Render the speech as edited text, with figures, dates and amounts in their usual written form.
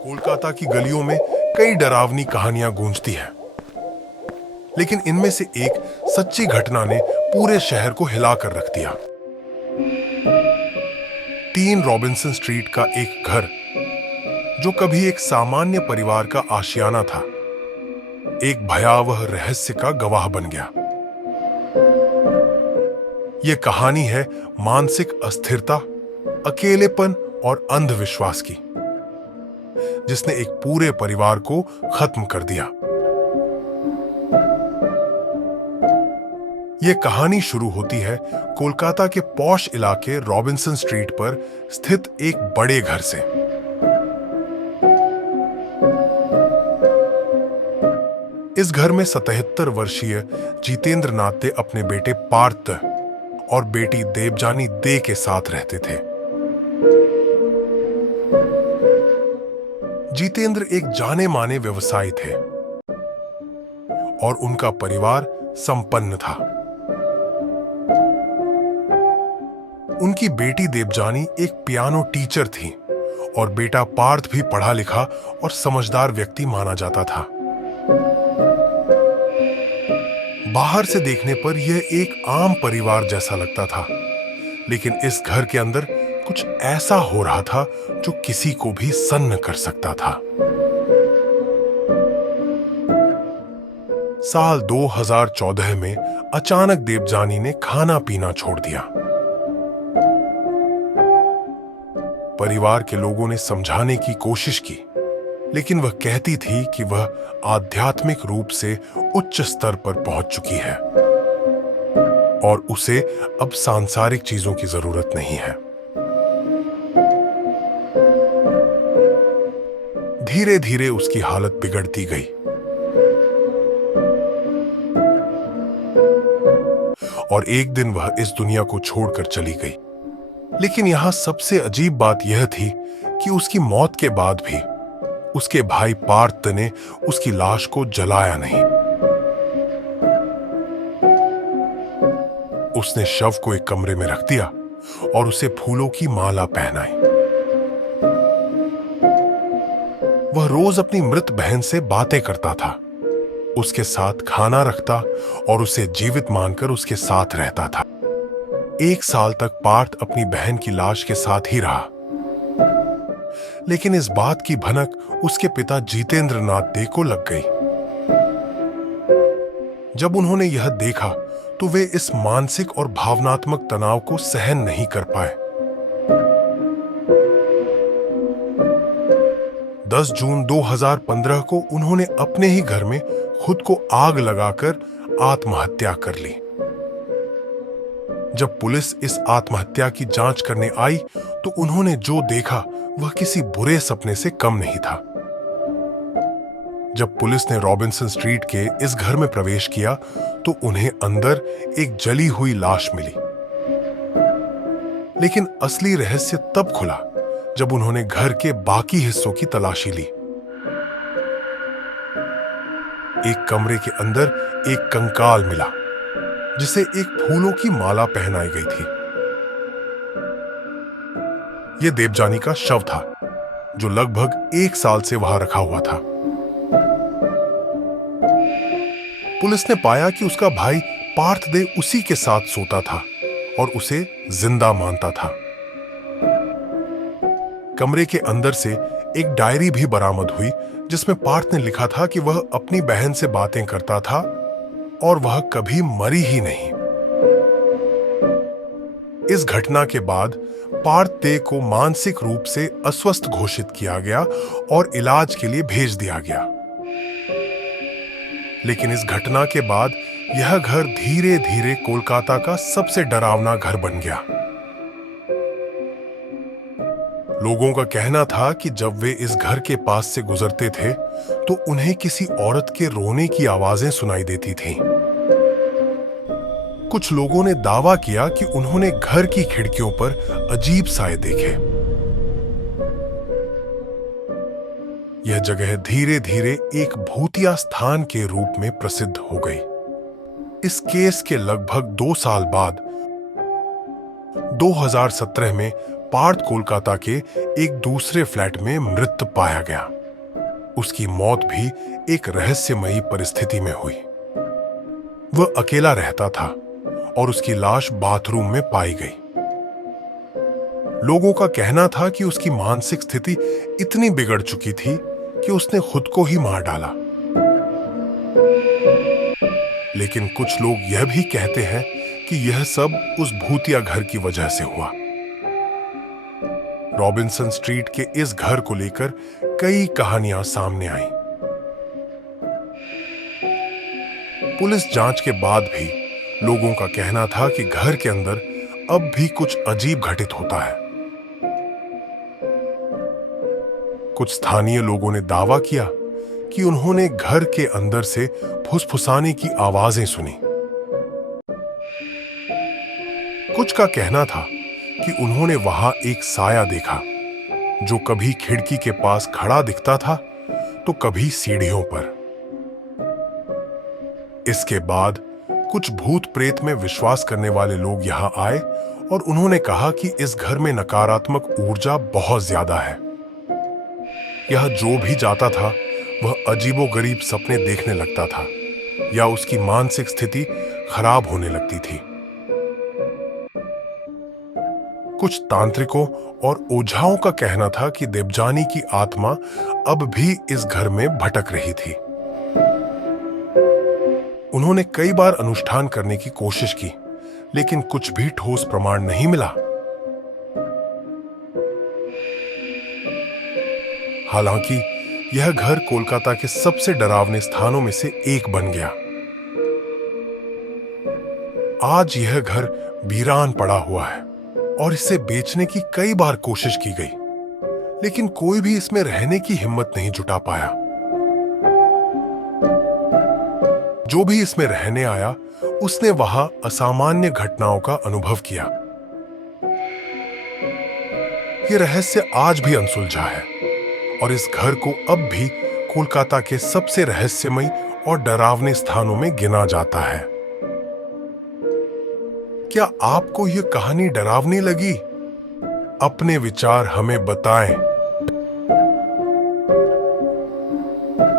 कोलकाता की गलियों में कई डरावनी कहानियां गूंजती हैं, लेकिन इनमें से एक सच्ची घटना ने पूरे शहर को हिलाकर रख दिया। 3 रॉबिन्सन स्ट्रीट का एक घर, जो कभी एक सामान्य परिवार का आशियाना था, एक भयावह रहस्य का गवाह बन गया। यह कहानी है मानसिक अस्थिरता, अकेलेपन और अंधविश्वास की, जिसने एक पूरे परिवार को खत्म कर दिया। यह कहानी शुरू होती है कोलकाता के पॉश इलाके रॉबिन्सन स्ट्रीट पर स्थित एक बड़े घर से। इस घर में 77 वर्षीय जितेंद्र नाथ दे अपने बेटे पार्थ और बेटी देवजानी दे के साथ रहते थे। जितेंद्र एक जाने माने व्यवसायी थे और उनका परिवार संपन्न था। उनकी बेटी देवजानी एक पियानो टीचर थी और बेटा पार्थ भी पढ़ा लिखा और समझदार व्यक्ति माना जाता था। बाहर से देखने पर यह एक आम परिवार जैसा लगता था, लेकिन इस घर के अंदर कुछ ऐसा हो रहा था जो किसी को भी सन्न कर सकता था। साल 2014 में अचानक देवजानी ने खाना पीना छोड़ दिया। परिवार के लोगों ने समझाने की कोशिश की, लेकिन वह कहती थी कि वह आध्यात्मिक रूप से उच्च स्तर पर पहुंच चुकी है और उसे अब सांसारिक चीजों की जरूरत नहीं है। धीरे धीरे उसकी हालत बिगड़ती गई और एक दिन वह इस दुनिया को छोड़कर चली गई। लेकिन यहां सबसे अजीब बात यह थी कि उसकी मौत के बाद भी उसके भाई पार्थ ने उसकी लाश को जलाया नहीं। उसने शव को एक कमरे में रख दिया और उसे फूलों की माला पहनाई। वह रोज अपनी मृत बहन से बातें करता था, उसके साथ खाना रखता और उसे जीवित मानकर उसके साथ रहता था। 1 साल तक पार्थ अपनी बहन की लाश के साथ ही रहा, लेकिन इस बात की भनक उसके पिता जितेंद्र नाथ दे को लग गई। जब उन्होंने यह देखा तो वे इस मानसिक और भावनात्मक तनाव को सहन नहीं कर पाए। 10 जून 2015 को उन्होंने अपने ही घर में खुद को आग लगाकर आत्महत्या कर ली। जब पुलिस इस आत्महत्या की जांच करने आई तो उन्होंने जो देखा वह किसी बुरे सपने से कम नहीं था। जब पुलिस ने रॉबिन्सन स्ट्रीट के इस घर में प्रवेश किया तो उन्हें अंदर एक जली हुई लाश मिली। लेकिन असली रहस्य तब खुला जब उन्होंने घर के बाकी हिस्सों की तलाशी ली। एक कमरे के अंदर एक कंकाल मिला, जिसे एक फूलों की माला पहनाई गई थी। यह देवजानी का शव था, जो लगभग 1 साल से वहां रखा हुआ था। पुलिस ने पाया कि उसका भाई पार्थ दे उसी के साथ सोता था और उसे जिंदा मानता था। कमरे के अंदर से एक डायरी भी बरामद हुई, जिसमें पार्थ ने लिखा था कि वह अपनी बहन से बातें करता था और वह कभी मरी ही नहीं। इस घटना के बाद पार्थ दे को मानसिक रूप से अस्वस्थ घोषित किया गया और इलाज के लिए भेज दिया गया। लेकिन इस घटना के बाद यह घर धीरे धीरे कोलकाता का सबसे डरावना घर बन गया। लोगों का कहना था कि जब वे इस घर के पास से गुजरते थे तो उन्हें किसी औरत के रोने की आवाजें सुनाई देती थीं। कुछ लोगों ने दावा किया कि उन्होंने घर की खिड़कियों पर अजीब साए देखे। यह जगह धीरे धीरे एक भूतिया स्थान के रूप में प्रसिद्ध हो गई। इस केस के लगभग 2 साल बाद 2017 में पार्थ कोलकाता के एक दूसरे फ्लैट में मृत पाया गया। उसकी मौत भी एक रहस्यमयी परिस्थिति में हुई। वह अकेला रहता था और उसकी लाश बाथरूम में पाई गई। लोगों का कहना था कि उसकी मानसिक स्थिति इतनी बिगड़ चुकी थी कि उसने खुद को ही मार डाला। लेकिन कुछ लोग यह भी कहते हैं कि यह सब उस भूतिया घर की वजह से हुआ। रॉबिन्सन स्ट्रीट के इस घर को लेकर कई कहानियां सामने आईं। पुलिस जांच के बाद भी लोगों का कहना था कि घर के अंदर अब भी कुछ अजीब घटित होता है। कुछ स्थानीय लोगों ने दावा किया कि उन्होंने घर के अंदर से फुसफुसाने की आवाजें सुनी। कुछ का कहना था कि उन्होंने वहां एक साया देखा जो कभी खिड़की के पास खड़ा दिखता था तो कभी सीढ़ियों पर। इसके बाद कुछ भूत प्रेत में विश्वास करने वाले लोग यहां आए और उन्होंने कहा कि इस घर में नकारात्मक ऊर्जा बहुत ज्यादा है। यह जो भी जाता था वह अजीबोगरीब सपने देखने लगता था या उसकी मानसिक स्थिति खराब होने लगती थी। कुछ तांत्रिकों और ओझाओं का कहना था कि देवजानी की आत्मा अब भी इस घर में भटक रही थी। उन्होंने कई बार अनुष्ठान करने की कोशिश की, लेकिन कुछ भी ठोस प्रमाण नहीं मिला। हालांकि यह घर कोलकाता के सबसे डरावने स्थानों में से एक बन गया। आज यह घर वीरान पड़ा हुआ है और इसे बेचने की कई बार कोशिश की गई, लेकिन कोई भी इसमें रहने की हिम्मत नहीं जुटा पाया। जो भी इसमें रहने आया उसने वहां असामान्य घटनाओं का अनुभव किया। यह रहस्य आज भी अनसुलझा है और इस घर को अब भी कोलकाता के सबसे रहस्यमयी और डरावने स्थानों में गिना जाता है। क्या आपको यह कहानी डरावनी लगी? अपने विचार हमें बताएं।